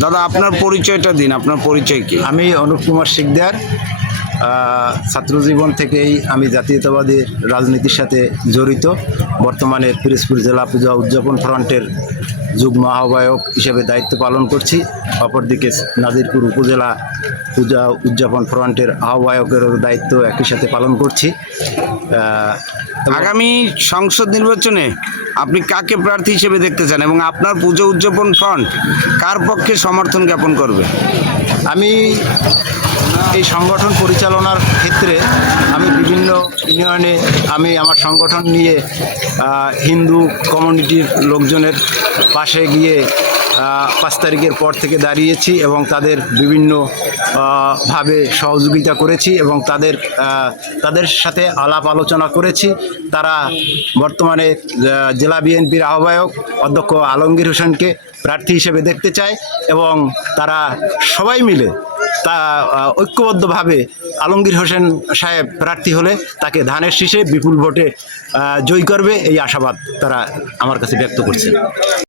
দাদা আপনার পরিচয়টা দিন আপনার পরিচয় কি? আমি অনুপ কুমার শিকদার। ছাত্রজীবন থেকেই আমি জাতীয়তাবাদী রাজনীতির সাথে জড়িত। বর্তমানে পিরিজপুর জেলা পূজা উদযাপন ফ্রন্টের যুগ্ম আহ্বায়ক হিসেবে দায়িত্ব পালন করছি। অপরদিকে নাজিরপুর উপজেলা পূজা উদযাপন ফ্রন্টের আহ্বায়কের দায়িত্ব একই সাথে পালন করছি। আগামী সংসদ নির্বাচনে আপনি কাকে প্রার্থী হিসেবে দেখতে চান এবং আপনার পুজো উদযাপন ফ্রন্ট কার পক্ষে সমর্থন জ্ঞাপন করবে? আমি এই সংগঠন পরিচালনার ক্ষেত্রে আমি বিভিন্ন ইউনিয়নে আমি আমার সংগঠন নিয়ে হিন্দু কমিউনিটির লোকজনের পাশে গিয়ে পাঁচ তারিখের পর থেকে দাঁড়িয়েছি এবং তাদের বিভিন্ন ভাবে সহযোগিতা করেছি এবং তাদের তাদের সাথে আলাপ আলোচনা করেছি। তারা বর্তমানে জেলা বিএনপির আহ্বায়ক অধ্যক্ষ আলমগীর হোসেনকে প্রার্থী হিসেবে দেখতে চায় এবং তারা সবাই মিলে তা ঐক্যবদ্ধভাবে আলমগীর হোসেন সাহেব প্রার্থী হলে তাকে ধানের শীষে বিপুল ভোটে জয়ী করবে। এই আশাবাদ তারা আমার কাছে ব্যক্ত করছে।